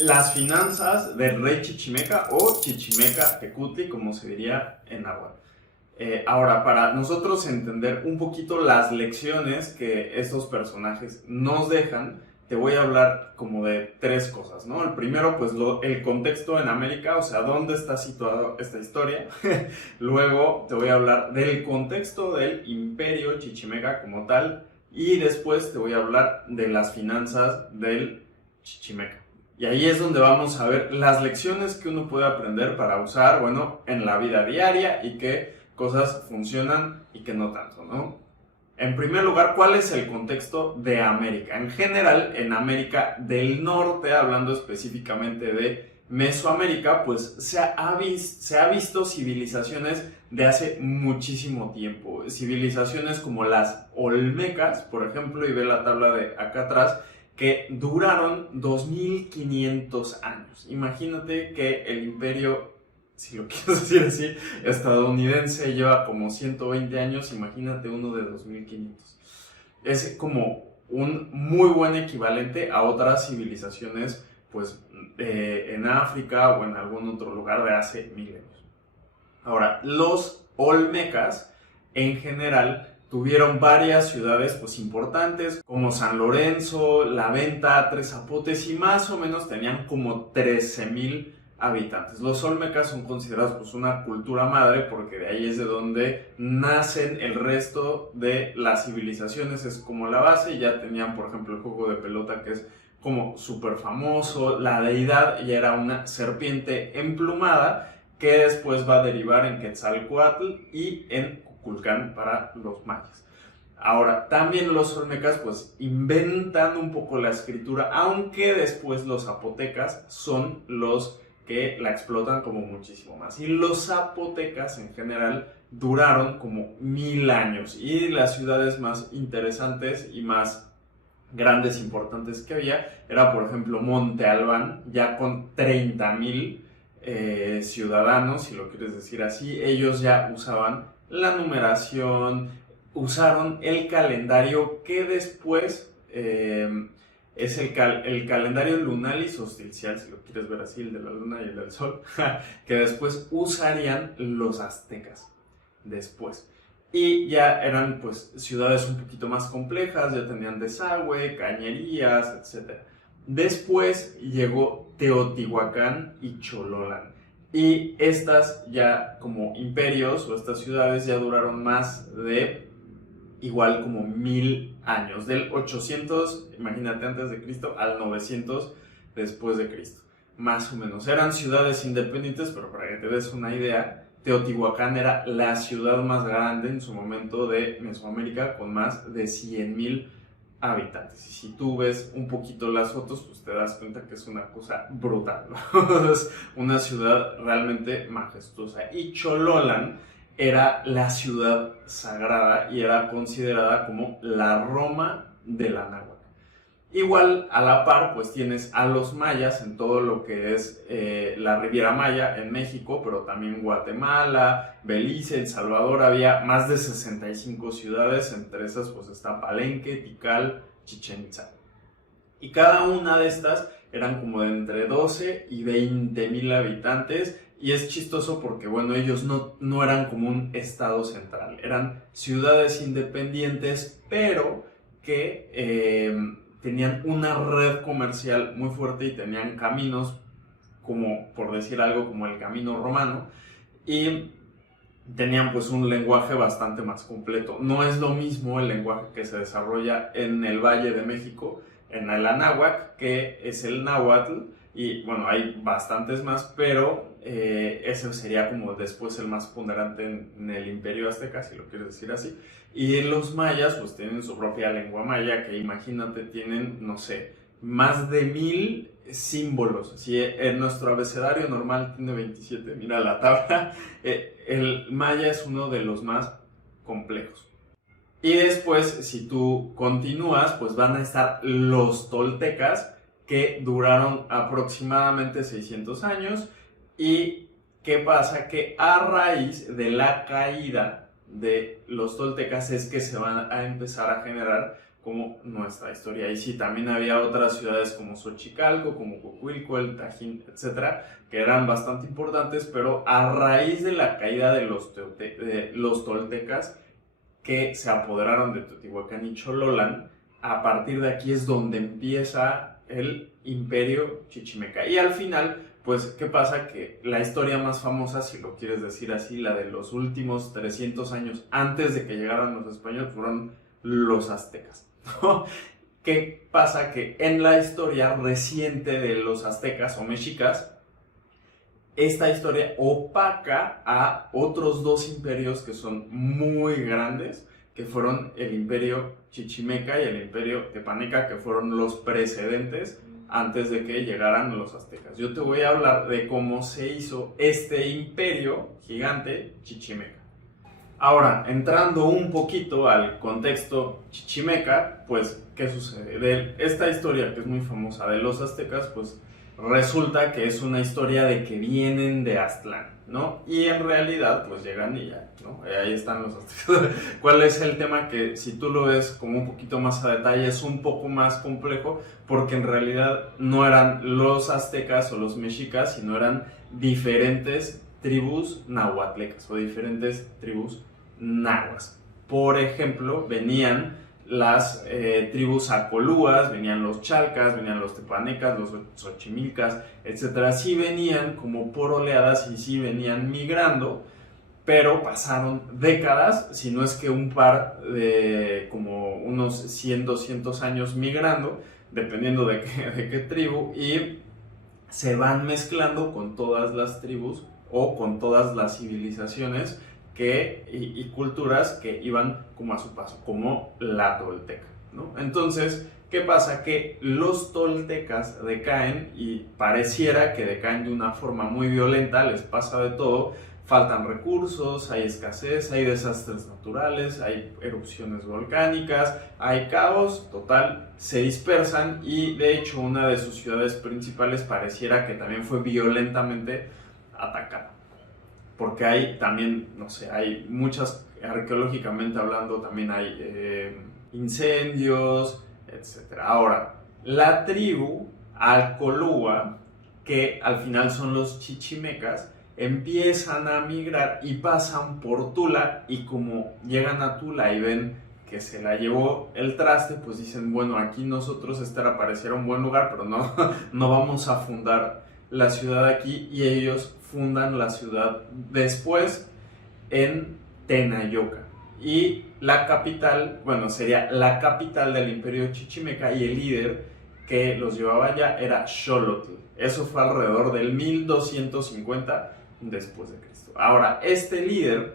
las finanzas del rey Chichimeca o Chichimeca Tecutli, como se diría en náhuatl. Ahora, para nosotros entender un poquito las lecciones que estos personajes nos dejan, te voy a hablar como de tres cosas, ¿no? El primero, pues el contexto en América, o sea, dónde está situada esta historia. Luego te voy a hablar del contexto del imperio Chichimeca como tal. Y después te voy a hablar de las finanzas del Chichimeca. Y ahí es donde vamos a ver las lecciones que uno puede aprender para usar, bueno, en la vida diaria y qué cosas funcionan y qué no tanto, ¿no? En primer lugar, ¿cuál es el contexto de América? En general, en América del Norte, hablando específicamente de Mesoamérica, pues se ha visto civilizaciones de hace muchísimo tiempo. Civilizaciones como las Olmecas, por ejemplo, y ve la tabla de acá atrás, que duraron 2500 años. Imagínate que el imperio, si lo quieres decir así, estadounidense lleva como 120 años, imagínate uno de 2500. Es como un muy buen equivalente a otras civilizaciones, pues en África o en algún otro lugar de hace milenios. Ahora, los Olmecas en general tuvieron varias ciudades pues importantes como San Lorenzo, La Venta, Tres Zapotes y más o menos tenían como 13,000 habitantes. Los Olmecas son considerados pues una cultura madre porque de ahí es de donde nacen el resto de las civilizaciones, es como la base. Ya tenían por ejemplo el juego de pelota que es como súper famoso, la deidad ya era una serpiente emplumada que después va a derivar en Quetzalcóatl y en Kukulcán para los mayas. Ahora, también los olmecas pues inventan un poco la escritura, aunque después los zapotecas son los que la explotan como muchísimo más. Y los zapotecas en general duraron como 1000 años y las ciudades más interesantes y más grandes, importantes que había, era por ejemplo Monte Albán, ya con 30,000 ciudadanos, si lo quieres decir así. Ellos ya usaban la numeración, usaron el calendario que después es el calendario lunar y solsticial, si lo quieres ver así, el de la luna y el del sol, que después usarían los aztecas después. Y ya eran pues ciudades un poquito más complejas, ya tenían desagüe, cañerías, etc. Después llegó Teotihuacán y Chololán. Y estas ya como imperios o estas ciudades ya duraron más de igual como 1000 años. Del 800, imagínate, antes de Cristo al 900 después de Cristo. Más o menos. Eran ciudades independientes, pero para que te des una idea, Teotihuacán era la ciudad más grande en su momento de Mesoamérica, con más de 100,000 habitantes. Y si tú ves un poquito las fotos, pues te das cuenta que es una cosa brutal, ¿no? Es una ciudad realmente majestuosa. Y Chololán era la ciudad sagrada y era considerada como la Roma de la náhuatl. Igual, a la par, pues tienes a los mayas en todo lo que es la Riviera Maya en México, pero también Guatemala, Belice, El Salvador. Había más de 65 ciudades, entre esas pues está Palenque, Tikal, Chichén Itzá. Y cada una de estas eran como de entre 12 y 20,000 habitantes. Y es chistoso porque, bueno, ellos no eran como un estado central, eran ciudades independientes, pero que tenían una red comercial muy fuerte y tenían caminos, como por decir algo, como el camino romano, y tenían pues un lenguaje bastante más completo. No es lo mismo el lenguaje que se desarrolla en el Valle de México, en el Anáhuac, que es el náhuatl, y bueno, hay bastantes más, pero ese sería como después el más ponderante en el Imperio Azteca, si lo quieres decir así. Y los mayas pues tienen su propia lengua maya, que imagínate, tienen, no sé, más de 1000 símbolos. Si en nuestro abecedario normal tiene 27, mira la tabla, el maya es uno de los más complejos. Y después, si tú continúas, pues van a estar los toltecas, que duraron aproximadamente 600 años. ¿Y qué pasa? Que a raíz de la caída de los toltecas es que se van a empezar a generar como nuestra historia. Y sí, también había otras ciudades como Xochicalco, como Cocuilco, el Tajín, etcétera, que eran bastante importantes, pero a raíz de la caída de los toltecas que se apoderaron de Teotihuacán y Chololán, a partir de aquí es donde empieza el imperio chichimeca. Y al final, pues, ¿qué pasa? Que la historia más famosa, si lo quieres decir así, la de los últimos 300 años antes de que llegaran los españoles, fueron los aztecas, ¿no? ¿Qué pasa? Que en la historia reciente de los aztecas o mexicas, esta historia opaca a otros dos imperios que son muy grandes, que fueron el imperio chichimeca y el imperio tepaneca, que fueron los precedentes antes de que llegaran los aztecas. Yo te voy a hablar de cómo se hizo este imperio gigante chichimeca. Ahora, entrando un poquito al contexto chichimeca, pues, ¿qué sucede? De esta historia que es muy famosa de los aztecas, pues resulta que es una historia de que vienen de Aztlán, ¿no? Y en realidad, pues llegan y ya, ¿no? Ahí están los aztecas. ¿Cuál es el tema? Que si tú lo ves como un poquito más a detalle, es un poco más complejo, porque en realidad no eran los aztecas o los mexicas, sino eran diferentes tribus nahuatlecas o diferentes tribus nahuas. Por ejemplo, venían las tribus acolúas, venían los chalcas, venían los tepanecas, los xochimilcas, etc. Sí venían como por oleadas y sí venían migrando, pero pasaron décadas, si no es que un par de como unos 100, 200 años migrando, dependiendo de qué tribu, y se van mezclando con todas las tribus o con todas las civilizaciones y culturas que iban como a su paso, como la tolteca, ¿no? Entonces, ¿qué pasa? Que los toltecas decaen y pareciera que decaen de una forma muy violenta, les pasa de todo, faltan recursos, hay escasez, hay desastres naturales, hay erupciones volcánicas, hay caos, total, se dispersan y de hecho una de sus ciudades principales pareciera que también fue violentamente atacada. Porque hay también, no sé, hay muchas, arqueológicamente hablando, también hay incendios, etc. Ahora, la tribu Alcolúa, que al final son los chichimecas, empiezan a migrar y pasan por Tula, y como llegan a Tula y ven que se la llevó el traste, pues dicen, bueno, aquí nosotros pareciera un buen lugar, pero no, no vamos a fundar la ciudad aquí, y ellos fundan la ciudad después en Tenayoca. Y la capital, bueno, sería la capital del imperio chichimeca, y el líder que los llevaba allá era Xolotl. Eso fue alrededor del 1250 después de Cristo. Ahora, este líder,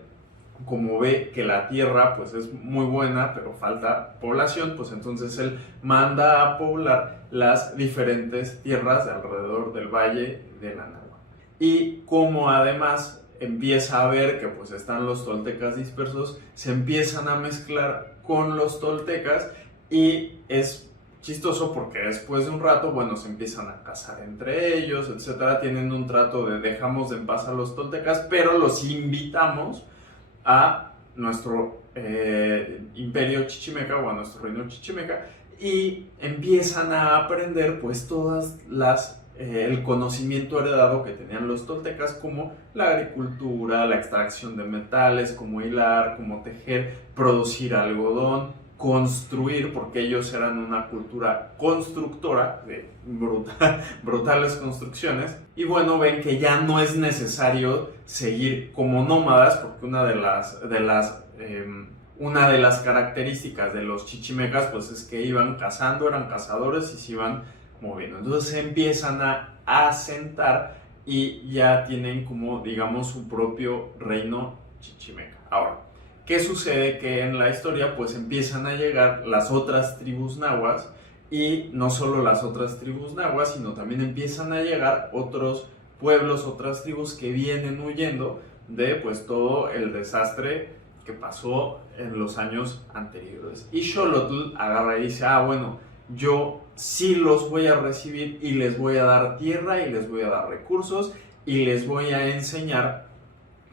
como ve que la tierra pues es muy buena, pero falta población, pues entonces él manda a poblar las diferentes tierras de alrededor del valle de la Nahua. Y como además empieza a ver que pues están los toltecas dispersos, se empiezan a mezclar con los toltecas, y es chistoso porque después de un rato, bueno, se empiezan a casar entre ellos, etcétera. Tienen un trato de dejamos en paz a los toltecas, pero los invitamos a nuestro imperio chichimeca o a nuestro reino chichimeca, y empiezan a aprender pues todas las el conocimiento heredado que tenían los toltecas, como la agricultura, la extracción de metales, cómo hilar, cómo tejer, producir algodón, construir, porque ellos eran una cultura constructora de brutales construcciones. Y bueno, ven que ya no es necesario seguir como nómadas, porque una de las características de los chichimecas pues es que iban cazando, eran cazadores y se iban moviendo. Entonces se empiezan a asentar y ya tienen como, digamos, su propio reino chichimeca. Ahora, ¿qué sucede? Que en la historia pues empiezan a llegar las otras tribus nahuas, y no solo las otras tribus nahuas, sino también empiezan a llegar otros pueblos, otras tribus que vienen huyendo de pues todo el desastre que pasó en los años anteriores. Y Xolotl agarra y dice, bueno, yo sí los voy a recibir y les voy a dar tierra y les voy a dar recursos y les voy a enseñar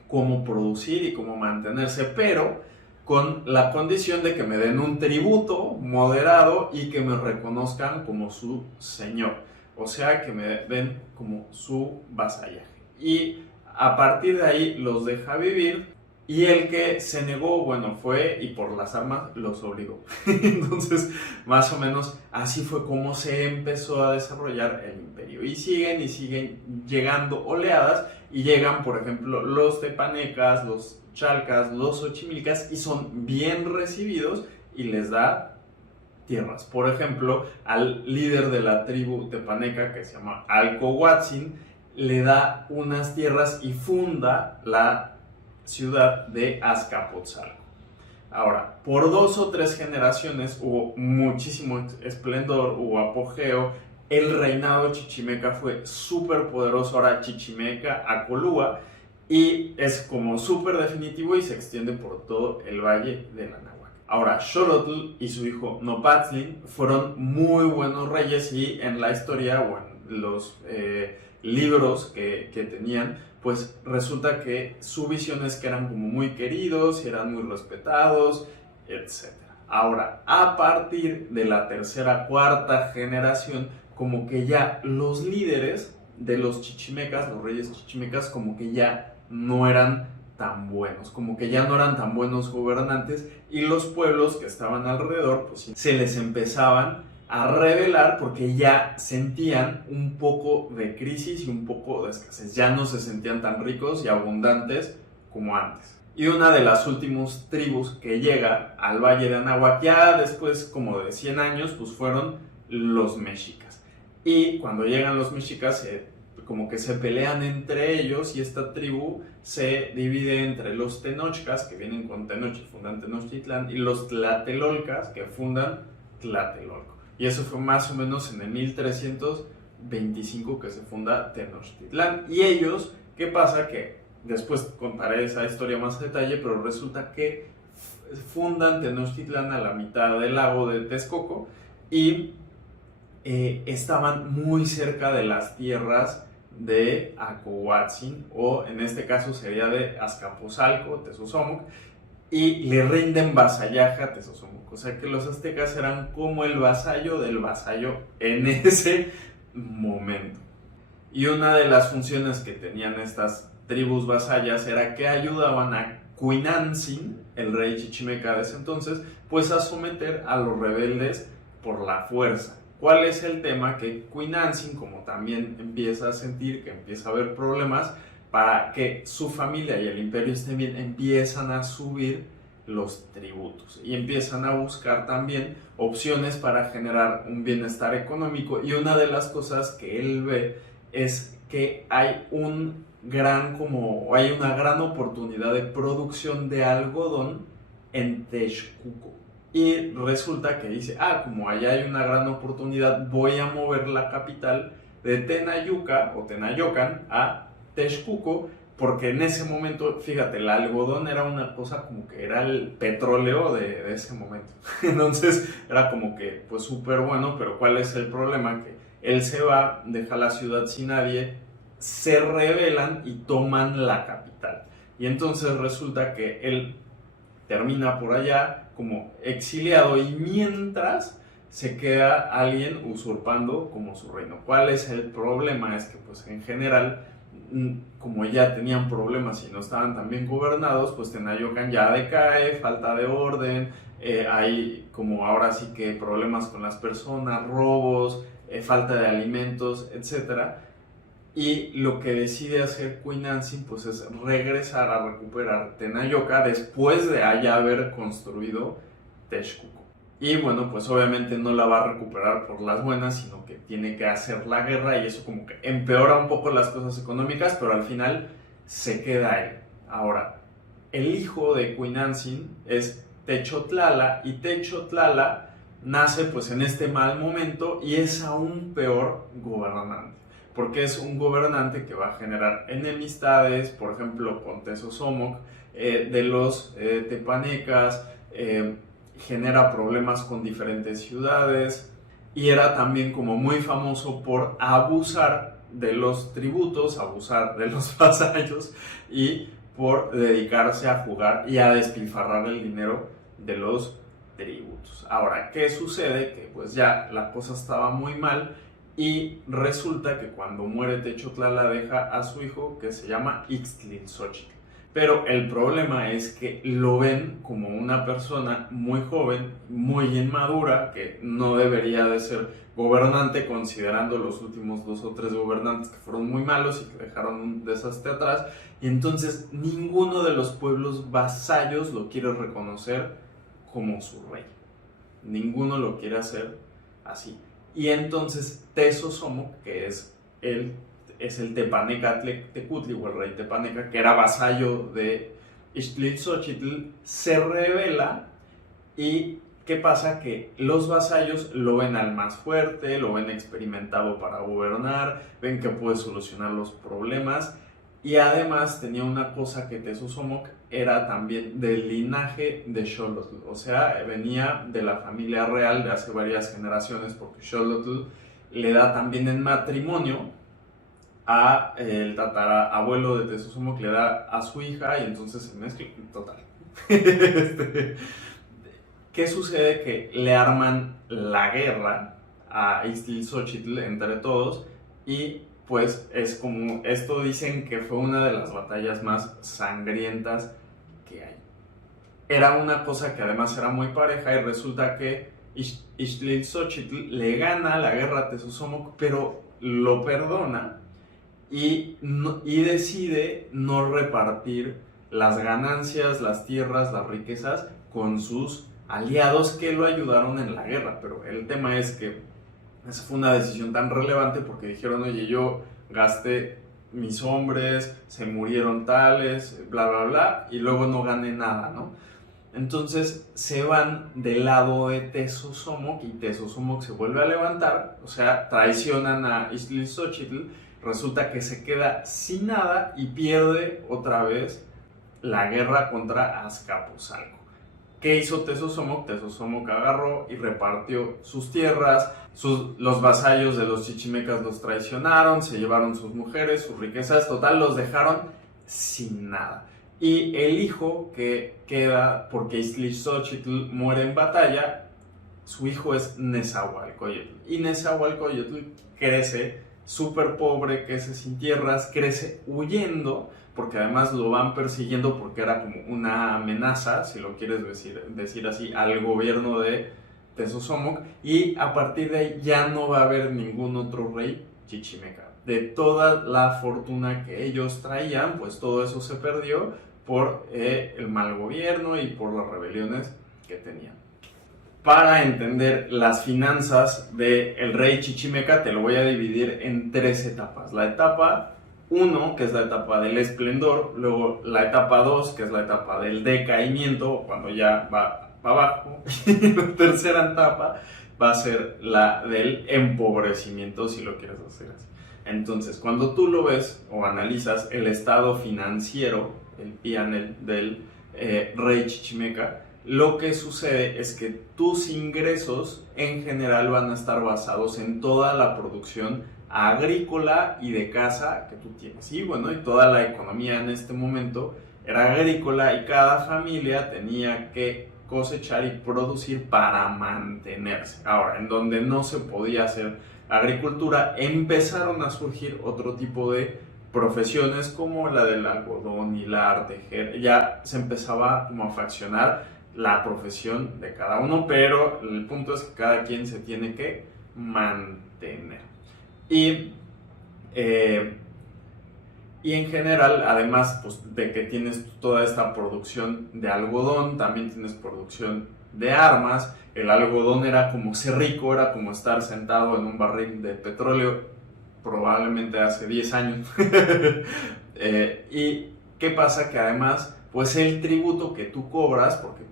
cómo producir y cómo mantenerse, pero con la condición de que me den un tributo moderado y que me reconozcan como su señor, o sea, que me den como su vasallaje. Y a partir de ahí los deja vivir, y el que se negó, bueno, fue y por las armas los obligó. Entonces, más o menos así fue como se empezó a desarrollar el imperio. Y siguen llegando oleadas, y llegan, por ejemplo, los tepanecas, los chalcas, los xochimilcas, y son bien recibidos y les da tierras. Por ejemplo, al líder de la tribu tepaneca, que se llama Alcohuatzin, le da unas tierras y funda la ciudad de Azcapotzalco. Ahora, por 2 o 3 generaciones hubo muchísimo esplendor, hubo apogeo, el reinado chichimeca fue súper poderoso, ahora Chichimeca Acolúa, y es como súper definitivo y se extiende por todo el valle de la Náhuac. Ahora, Xolotl y su hijo Nopatzin fueron muy buenos reyes, y en la historia o en los libros que tenían, pues resulta que su visión es que eran como muy queridos y eran muy respetados, etc. Ahora, a partir de la tercera, cuarta generación, como que ya los líderes de los chichimecas, los reyes chichimecas, como que ya no eran tan buenos, como que ya no eran tan buenos gobernantes, y los pueblos que estaban alrededor, pues se les empezaban a rebelar porque ya sentían un poco de crisis y un poco de escasez, ya no se sentían tan ricos y abundantes como antes. Y una de las últimas tribus que llega al Valle de Anáhuac, ya después como de 100 años, pues fueron los mexicas. Y cuando llegan los mexicas, como que se pelean entre ellos, y esta tribu se divide entre los tenochcas, que vienen con Tenoch y fundan Tenochtitlán, y los tlatelolcas, que fundan Tlatelolco. Y eso fue más o menos en el 1325 que se funda Tenochtitlán. Y ellos, ¿qué pasa? Que después contaré esa historia más a detalle, pero resulta que fundan Tenochtitlán a la mitad del lago de Texcoco, y estaban muy cerca de las tierras de Alcohuatzin, o en este caso sería de Azcapotzalco, Tezozomoc, y le rinden vasallaje a Tezozomoc. O sea que los aztecas eran como el vasallo del vasallo en ese momento. Y una de las funciones que tenían estas tribus vasallas era que ayudaban a Cuinantzin, el rey chichimeca de ese entonces, pues a someter a los rebeldes por la fuerza. ¿Cuál es el tema? Que Cuinantzin, como también empieza a sentir que empieza a haber problemas, para que su familia y el imperio estén bien, empiezan a subir los tributos y empiezan a buscar también opciones para generar un bienestar económico. Y una de las cosas que él ve es que hay una gran oportunidad de producción de algodón en Texcoco. Y resulta que dice, como allá hay una gran oportunidad, voy a mover la capital de Tenayuca o Tenayocan a Texcoco, porque en ese momento, fíjate, el algodón era una cosa como que era el petróleo de ese momento. Entonces era como que pues súper bueno, pero ¿cuál es el problema? Que él se va, deja la ciudad sin nadie, se rebelan y toman la capital. Y entonces resulta que él termina por allá como exiliado, y mientras se queda alguien usurpando como su reino. ¿Cuál es el problema? Es que pues en general, como ya tenían problemas y no estaban tan bien gobernados, pues Tenayocan ya decae, falta de orden, hay como ahora sí que problemas con las personas, robos, falta de alimentos, etc. Y lo que decide hacer Cuinantzin pues es regresar a recuperar Tenayoca después de allá haber construido Texcoco. Y bueno, pues obviamente no la va a recuperar por las buenas, sino que tiene que hacer la guerra, y eso como que empeora un poco las cosas económicas, pero al final se queda él. Ahora, el hijo de Cuinantzin es Techotlala, y Techotlala nace pues en este mal momento y es aún peor gobernante, porque es un gobernante que va a generar enemistades, por ejemplo con Tezozomoc, de los tepanecas, genera problemas con diferentes ciudades, y era también como muy famoso por abusar de los tributos, abusar de los vasallos, y por dedicarse a jugar y a despilfarrar el dinero de los tributos. Ahora, ¿qué sucede? Que pues ya la cosa estaba muy mal y resulta que cuando muere Texotlala deja a su hijo que se llama Ixtlilxóchitl. Pero el problema es que lo ven como una persona muy joven, muy inmadura, que no debería de ser gobernante, considerando los últimos 2 o 3 gobernantes que fueron muy malos y que dejaron un desastre atrás. Y entonces ninguno de los pueblos vasallos lo quiere reconocer como su rey. Ninguno lo quiere hacer así. Y entonces Tezosomoc, que es el Tepanecatl o el rey Tepaneca, que era vasallo de Ixtlilxóchitl, se revela. Y ¿qué pasa? Que los vasallos lo ven al más fuerte, lo ven experimentado para gobernar, ven que puede solucionar los problemas. Y además tenía una cosa, que Tezosomoc era también del linaje de Xolotl, o sea, venía de la familia real de hace varias generaciones, porque Xolotl le da también en matrimonio a el tatarabuelo de Tezosomoc, le da a su hija, y entonces se mezcla, total. ¿Qué sucede? Que le arman la guerra a Ixtlilxóchitl entre todos, y pues es como, esto dicen que fue una de las batallas más sangrientas que hay. Era una cosa que además era muy pareja, y resulta que Ixtlilxóchitl le gana la guerra a Tezosomoc, pero lo perdona y decide no repartir las ganancias, las tierras, las riquezas con sus aliados que lo ayudaron en la guerra. Pero el tema es que esa fue una decisión tan relevante porque dijeron, oye, yo gasté mis hombres, se murieron tales, bla, bla, bla, y luego no gané nada, ¿no? Entonces se van del lado de Tezosomoc, y Tezosomoc se vuelve a levantar, o sea, traicionan a Ixtlilxóchitl, resulta que se queda sin nada y pierde otra vez la guerra contra Azcapotzalco. ¿Qué hizo Tezosomoc? Tezosomoc agarró y repartió sus tierras, los vasallos de los chichimecas los traicionaron, se llevaron sus mujeres, sus riquezas, total, los dejaron sin nada. Y el hijo que queda, porque Ixtlilxóchitl muere en batalla, su hijo es Nezahualcóyotl. Y Nezahualcóyotl crece súper pobre, crece sin tierras, crece huyendo, porque además lo van persiguiendo porque era como una amenaza, si lo quieres decir así, al gobierno de Tezosomoc, y a partir de ahí ya no va a haber ningún otro rey chichimeca. De toda la fortuna que ellos traían, pues todo eso se perdió por el mal gobierno y por las rebeliones que tenían. Para entender las finanzas del rey chichimeca, te lo voy a dividir en 3 etapas. La etapa 1, que es la etapa del esplendor, luego la etapa 2, que es la etapa del decaimiento, cuando ya va para abajo, y la tercera etapa va a ser la del empobrecimiento, si lo quieres hacer así. Entonces, cuando tú lo ves o analizas el estado financiero, el PNL del rey chichimeca, lo que sucede es que tus ingresos en general van a estar basados en toda la producción agrícola y de caza que tú tienes. Y bueno, y toda la economía en este momento era agrícola, y cada familia tenía que cosechar y producir para mantenerse. Ahora, en donde no se podía hacer agricultura, empezaron a surgir otro tipo de profesiones como la del algodón, hilar, tejer. Ya se empezaba como a fraccionar la profesión de cada uno, pero el punto es que cada quien se tiene que mantener. Y en general, además pues, de que tienes toda esta producción de algodón, también tienes producción de armas. El algodón era como ser rico, era como estar sentado en un barril de petróleo, probablemente hace 10 años. ¿Y qué pasa? Que además, pues el tributo que tú cobras, porque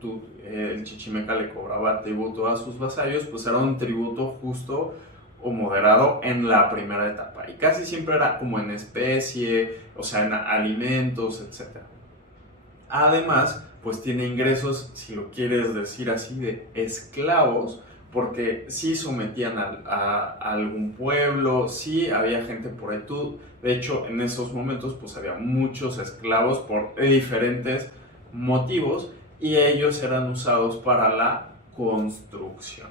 el chichimeca le cobraba tributo a sus vasallos, pues era un tributo justo o moderado en la primera etapa, y casi siempre era como en especie, o sea, en alimentos, etc. Además, pues tiene ingresos, si lo quieres decir así, de esclavos, porque sí sometían a algún pueblo, sí había gente por ahí. De hecho, en esos momentos pues había muchos esclavos por diferentes motivos y ellos eran usados para la construcción.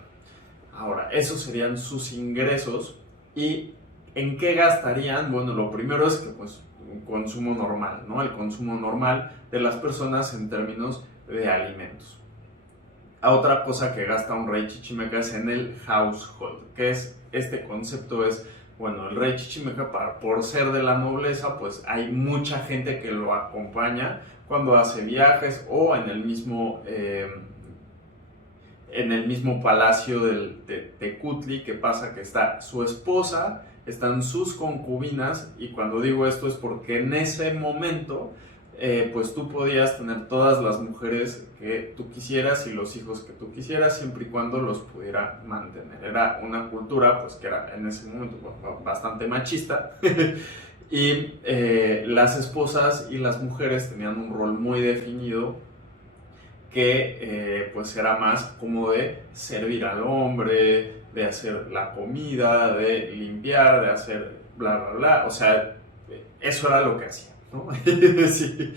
Ahora, esos serían sus ingresos. ¿Y en qué gastarían? Bueno, lo primero es que pues un consumo normal, ¿no? El consumo normal de las personas en términos de alimentos. A otra cosa que gasta un rey chichimeca es en el household, que es este concepto es, bueno, el rey chichimeca por ser de la nobleza, pues hay mucha gente que lo acompaña cuando hace viajes o en el mismo palacio de Tecutli. Que pasa que está su esposa, están sus concubinas, y cuando digo esto es porque en ese momento pues tú podías tener todas las mujeres que tú quisieras y los hijos que tú quisieras, siempre y cuando los pudiera mantener. Era una cultura pues que era en ese momento bastante machista y las esposas y las mujeres tenían un rol muy definido que pues era más como de servir al hombre, de hacer la comida, de limpiar, de hacer bla bla bla. O sea, eso era lo que hacía, ¿no? Sí,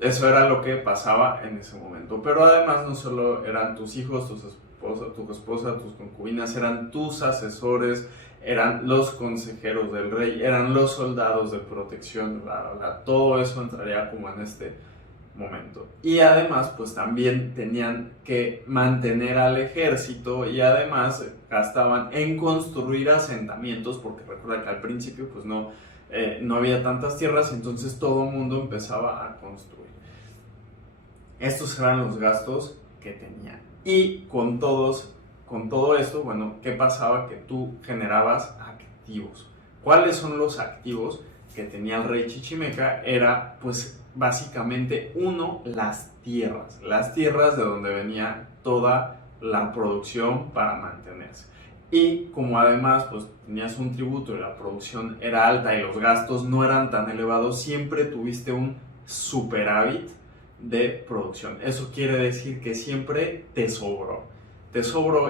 eso era lo que pasaba en ese momento. Pero además no solo eran tus hijos, tu esposa, tus concubinas, eran tus asesores, eran los consejeros del rey, eran los soldados de protección, bla, bla, bla. Todo eso entraría como en este momento. Y además pues también tenían que mantener al ejército y además gastaban en construir asentamientos, porque recuerda que al principio pues no había tantas tierras, entonces todo el mundo empezaba a construir. Estos eran los gastos que tenían. Y con todo esto, bueno, ¿qué pasaba? Que tú generabas activos. ¿Cuáles son los activos que tenía el rey chichimeca? Era pues básicamente uno, las tierras de donde venía toda la producción para mantenerse. Y como además pues tenías un tributo y la producción era alta y los gastos no eran tan elevados, siempre tuviste un superávit de producción. Eso quiere decir que siempre te sobró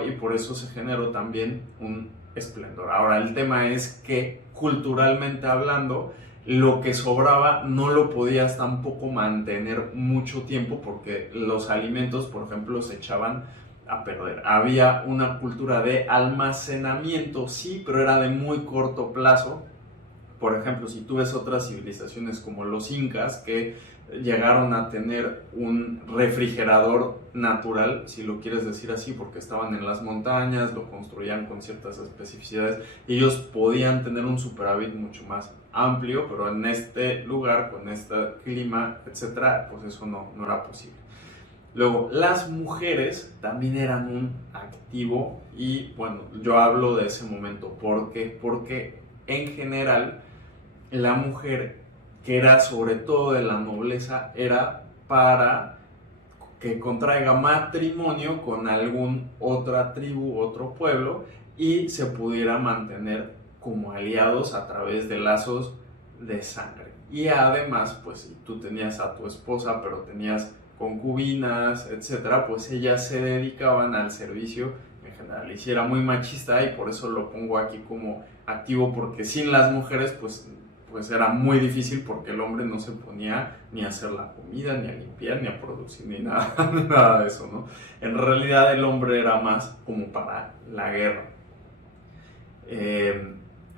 y por eso se generó también un esplendor. Ahora el tema es que culturalmente hablando, lo que sobraba no lo podías tampoco mantener mucho tiempo porque los alimentos, por ejemplo, se echaban a perder. Había una cultura de almacenamiento, sí, pero era de muy corto plazo. Por ejemplo, si tú ves otras civilizaciones como los incas, que llegaron a tener un refrigerador natural, si lo quieres decir así, porque estaban en las montañas, lo construían con ciertas especificidades, y ellos podían tener un superávit mucho más amplio, pero en este lugar, con este clima, etcétera, pues eso no era posible. Luego, las mujeres también eran un activo, y bueno, yo hablo de ese momento. ¿Por qué? Porque en general la mujer, que era sobre todo de la nobleza, era para que contraiga matrimonio con algún otra tribu, otro pueblo, y se pudiera mantener como aliados a través de lazos de sangre. Y además, pues si tú tenías a tu esposa, pero tenías concubinas, etcétera, pues ellas se dedicaban al servicio en general. Y si era muy machista, y por eso lo pongo aquí como activo, porque sin las mujeres pues era muy difícil, porque el hombre no se ponía ni a hacer la comida, ni a limpiar, ni a producir, ni nada, nada de eso, ¿no? En realidad el hombre era más como para la guerra.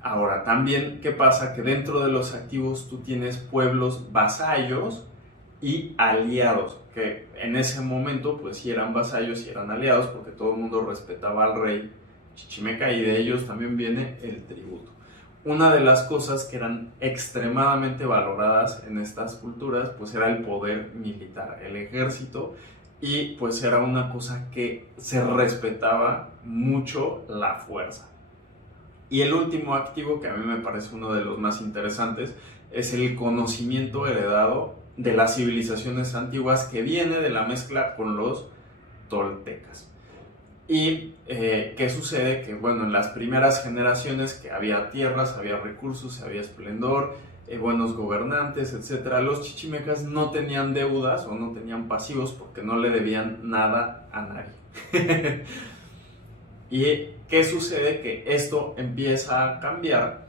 Ahora, también, ¿qué pasa? Que dentro de los activos tú tienes pueblos vasallos y aliados, que en ese momento pues sí eran vasallos y eran aliados, porque todo el mundo respetaba al rey chichimeca, y de ellos también viene el tributo. Una de las cosas que eran extremadamente valoradas en estas culturas pues era el poder militar, el ejército, y pues era una cosa que se respetaba mucho, la fuerza. Y el último activo, que a mí me parece uno de los más interesantes, es el conocimiento heredado de las civilizaciones antiguas, que viene de la mezcla con los toltecas. Y ¿qué sucede? Que bueno, en las primeras generaciones, que había tierras, había recursos, había esplendor, buenos gobernantes, etc., los chichimecas no tenían deudas o no tenían pasivos, porque no le debían nada a nadie. ¿Y qué sucede? Que esto empieza a cambiar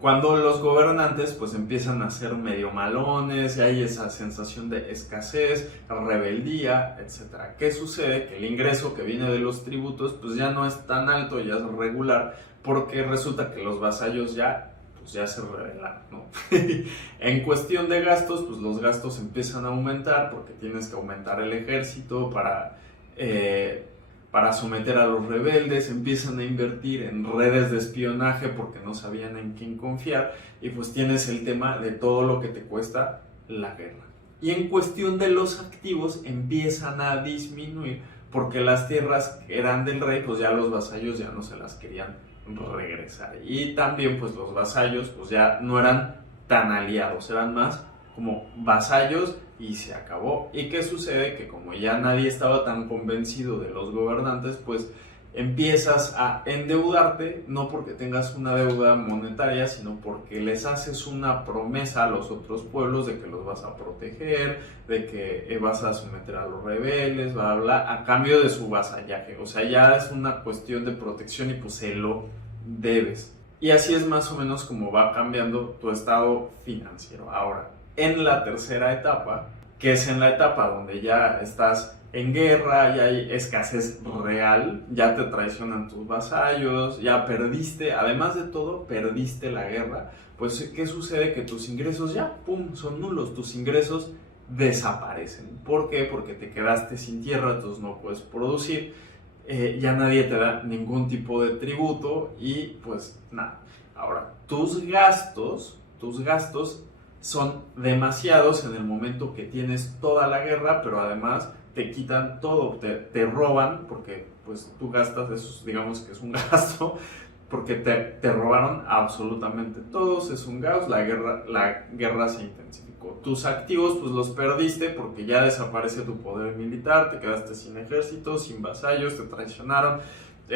cuando los gobernantes pues empiezan a ser medio malones y hay esa sensación de escasez, rebeldía, etc. ¿Qué sucede? Que el ingreso que viene de los tributos pues ya no es tan alto, ya es regular, porque resulta que los vasallos ya se rebelan, ¿no? En cuestión de gastos, pues los gastos empiezan a aumentar porque tienes que aumentar el ejército para someter a los rebeldes, empiezan a invertir en redes de espionaje porque no sabían en quién confiar, y pues tienes el tema de todo lo que te cuesta la guerra. Y en cuestión de los activos empiezan a disminuir porque las tierras que eran del rey, pues ya los vasallos ya no se las querían regresar, y también pues los vasallos pues ya no eran tan aliados, eran más como vasallos y se acabó. ¿Y qué sucede? Que como ya nadie estaba tan convencido de los gobernantes, pues empiezas a endeudarte, no porque tengas una deuda monetaria, sino porque les haces una promesa a los otros pueblos de que los vas a proteger, de que vas a someter a los rebeldes, bla, bla, a cambio de su vasallaje. O sea, ya es una cuestión de protección y pues se lo debes. Y así es más o menos como va cambiando tu estado financiero. Ahora, en la tercera etapa, que es en la etapa donde ya estás en guerra, ya hay escasez real, ya te traicionan tus vasallos, ya perdiste, además de todo, perdiste la guerra, pues ¿qué sucede? Que tus ingresos ya, pum, son nulos, tus ingresos desaparecen. ¿Por qué? Porque te quedaste sin tierra, entonces no puedes producir, ya nadie te da ningún tipo de tributo y pues nada. Ahora, tus gastos son demasiados en el momento que tienes toda la guerra, pero además te quitan todo, te roban, porque pues tú gastas, eso digamos que es un gasto, porque te robaron absolutamente todos, es un caos, la guerra se intensificó. Tus activos pues los perdiste porque ya desaparece tu poder militar, te quedaste sin ejército, sin vasallos, te traicionaron,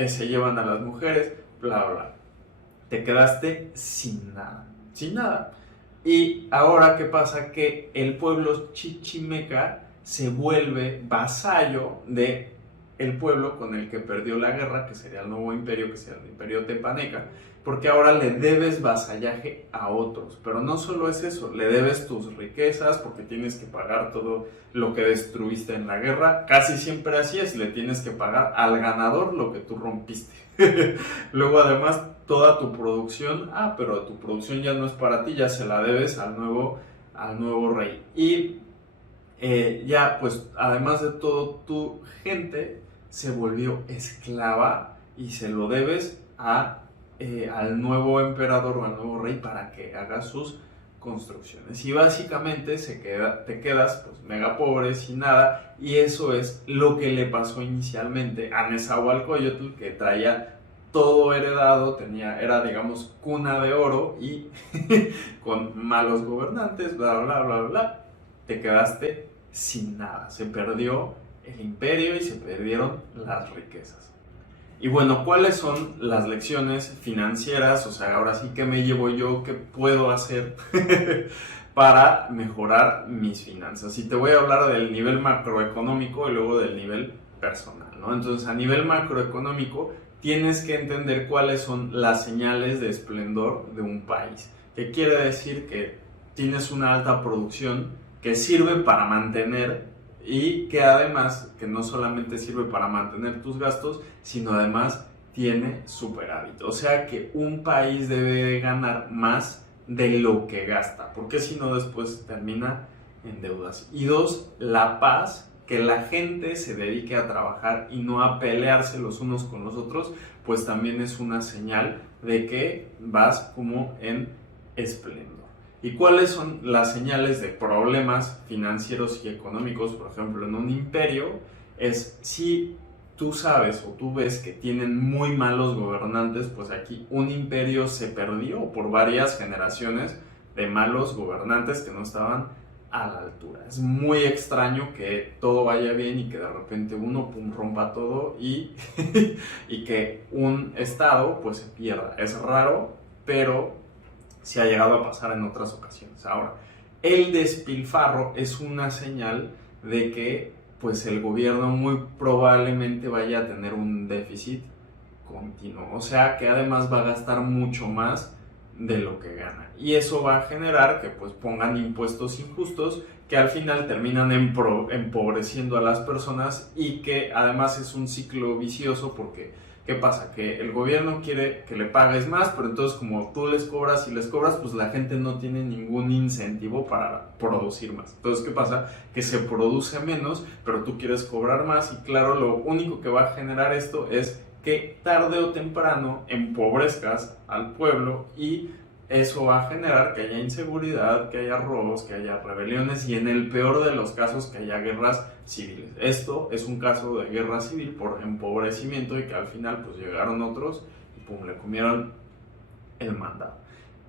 se llevan a las mujeres, bla, bla. Te quedaste sin nada. Y ahora, ¿qué pasa? Que el pueblo chichimeca se vuelve vasallo de el pueblo con el que perdió la guerra, que sería el nuevo imperio, que sería el imperio tepaneca, porque ahora le debes vasallaje a otros. Pero no solo es eso, le debes tus riquezas porque tienes que pagar todo lo que destruiste en la guerra. Casi siempre así es, le tienes que pagar al ganador lo que tú rompiste. Luego además toda tu producción, pero tu producción ya no es para ti, ya se la debes al nuevo rey. Y ya pues además de todo, tu gente se volvió esclava y se lo debes al nuevo emperador o al nuevo rey para que haga sus construcciones. Y básicamente te quedas pues mega pobre, sin nada, y eso es lo que le pasó inicialmente a Nezahualcóyotl, que traía todo heredado, era digamos cuna de oro, y con malos gobernantes, bla, bla, bla, bla, te quedaste sin nada. Se perdió el imperio y se perdieron las riquezas. Y bueno, ¿cuáles son las lecciones financieras? O sea, ahora sí, ¿qué me llevo yo? ¿Qué puedo hacer para mejorar mis finanzas? Y te voy a hablar del nivel macroeconómico y luego del nivel personal, ¿no? Entonces, a nivel macroeconómico, tienes que entender cuáles son las señales de esplendor de un país. ¿Qué quiere decir? Que tienes una alta producción que sirve para mantener, y que además, que no solamente sirve para mantener tus gastos, sino además tiene superávit. O sea que un país debe ganar más de lo que gasta, porque si no después termina en deudas. Y dos, la paz, que la gente se dedique a trabajar y no a pelearse los unos con los otros, pues también es una señal de que vas como en esplendor. ¿Y cuáles son las señales de problemas financieros y económicos, por ejemplo, en un imperio? Es si tú sabes o tú ves que tienen muy malos gobernantes, pues aquí un imperio se perdió por varias generaciones de malos gobernantes que no estaban a la altura. Es muy extraño que todo vaya bien y que de repente uno rompa todo y que un estado pues se pierda. Es raro, pero se ha llegado a pasar en otras ocasiones. Ahora, el despilfarro es una señal de que pues el gobierno muy probablemente vaya a tener un déficit continuo, o sea que además va a gastar mucho más de lo que gana, y eso va a generar que pues pongan impuestos injustos que al final terminan empobreciendo a las personas, y que además es un ciclo vicioso porque ¿qué pasa? Que el gobierno quiere que le pagues más, pero entonces como tú les cobras y les cobras, pues la gente no tiene ningún incentivo para producir más. Entonces, ¿qué pasa? Que se produce menos, pero tú quieres cobrar más, y claro, lo único que va a generar esto es que tarde o temprano empobrezcas al pueblo, y eso va a generar que haya inseguridad, que haya robos, que haya rebeliones, y en el peor de los casos que haya guerras civiles. Esto es un caso de guerra civil por empobrecimiento, y que al final pues llegaron otros y pum, le comieron el mandado.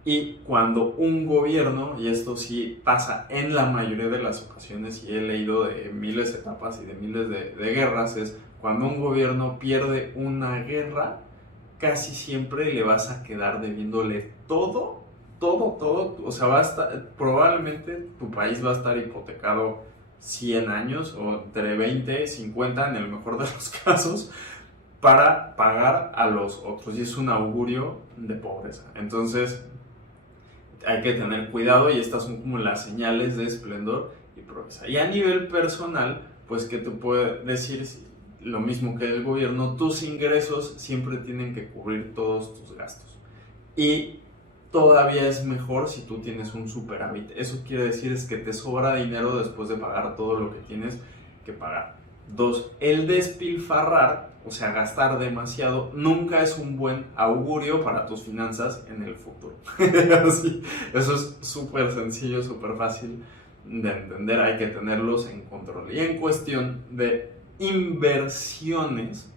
Y cuando un gobierno, y esto sí pasa en la mayoría de las ocasiones, y he leído de miles de etapas y de miles de guerras, es cuando un gobierno pierde una guerra, casi siempre le vas a quedar debiéndole todo, o sea, probablemente tu país va a estar hipotecado 100 años, o entre 20 y 50 en el mejor de los casos, para pagar a los otros, y es un augurio de pobreza. Entonces hay que tener cuidado, y estas son como las señales de esplendor y pobreza. Y a nivel personal, pues, ¿qué te puedo decir? Lo mismo que el gobierno, tus ingresos siempre tienen que cubrir todos tus gastos, y todavía es mejor si tú tienes un superávit. Eso quiere decir es que te sobra dinero después de pagar todo lo que tienes que pagar. 2, el despilfarrar, o sea, gastar demasiado, nunca es un buen augurio para tus finanzas en el futuro. Así, eso es súper sencillo, súper fácil de entender, hay que tenerlos en control. Y en cuestión de inversiones,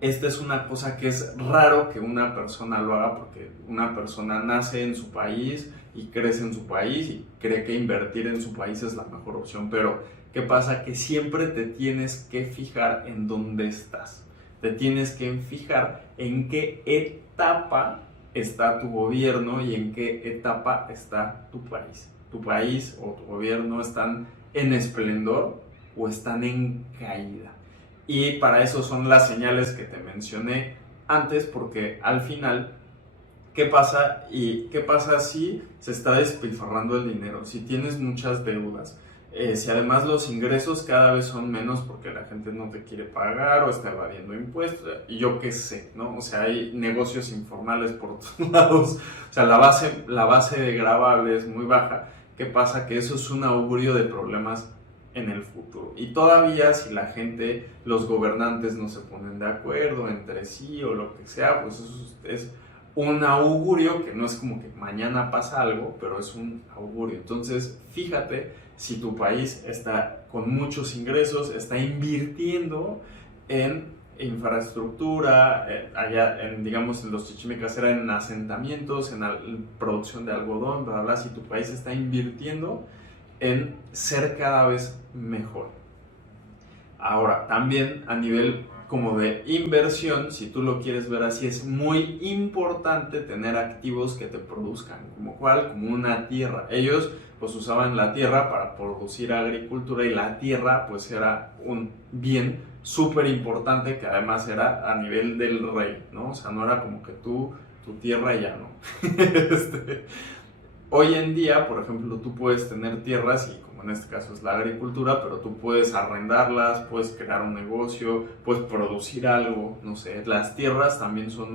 esta es una cosa que es raro que una persona lo haga, porque una persona nace en su país y crece en su país y cree que invertir en su país es la mejor opción, pero ¿qué pasa? Que siempre te tienes que fijar en dónde estás, te tienes que fijar en qué etapa está tu gobierno y en qué etapa está tu país. Tu país o tu gobierno están en esplendor o están en caída. Y para eso son las señales que te mencioné antes, porque al final, ¿qué pasa? ¿Y qué pasa si se está despilfarrando el dinero? Si tienes muchas deudas, si además los ingresos cada vez son menos porque la gente no te quiere pagar o está evadiendo impuestos, y yo qué sé, ¿no? O sea, hay negocios informales por todos lados, o sea, la base de gravable es muy baja. ¿Qué pasa? Que eso es un augurio de problemas en el futuro. Y todavía si la gente, los gobernantes no se ponen de acuerdo entre sí o lo que sea, pues eso es un augurio que no es como que mañana pasa algo, pero es un augurio. Entonces, fíjate si tu país está con muchos ingresos, está invirtiendo en infraestructura, allá digamos en los chichimecas era en asentamientos, en producción de algodón, bla, bla, si tu país está invirtiendo en ser cada vez mejor. Ahora, también a nivel como de inversión, si tú lo quieres ver así, es muy importante tener activos que te produzcan, como una tierra. Ellos pues usaban la tierra para producir agricultura, y la tierra pues era un bien súper importante que además era a nivel del rey, ¿no? O sea, no era como que tu tierra y ya no. Hoy en día, por ejemplo, tú puedes tener tierras, y como en este caso es la agricultura, pero tú puedes arrendarlas, puedes crear un negocio, puedes producir algo, no sé. Las tierras también son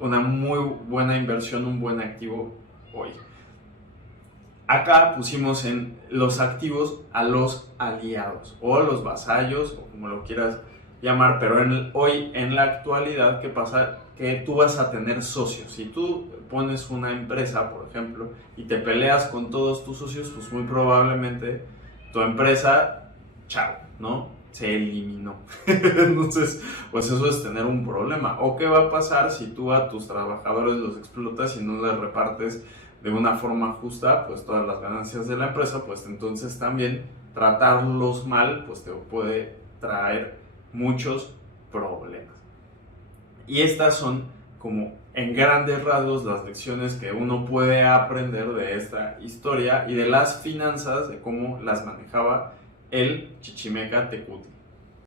una muy buena inversión, un buen activo hoy. Acá pusimos en los activos a los aliados, o los vasallos, o como lo quieras llamar, pero hoy en la actualidad, ¿qué pasa? Que tú vas a tener socios. Si tú pones una empresa, por ejemplo, y te peleas con todos tus socios, pues muy probablemente tu empresa, chao, ¿no? Se eliminó. Entonces, pues eso es tener un problema. ¿O qué va a pasar si tú a tus trabajadores los explotas y no les repartes de una forma justa, pues todas las ganancias de la empresa? Pues entonces también tratarlos mal, pues te puede traer muchos problemas. Y estas son como en grandes rasgos las lecciones que uno puede aprender de esta historia y de las finanzas, de cómo las manejaba el Chichimeca Tecuhtli.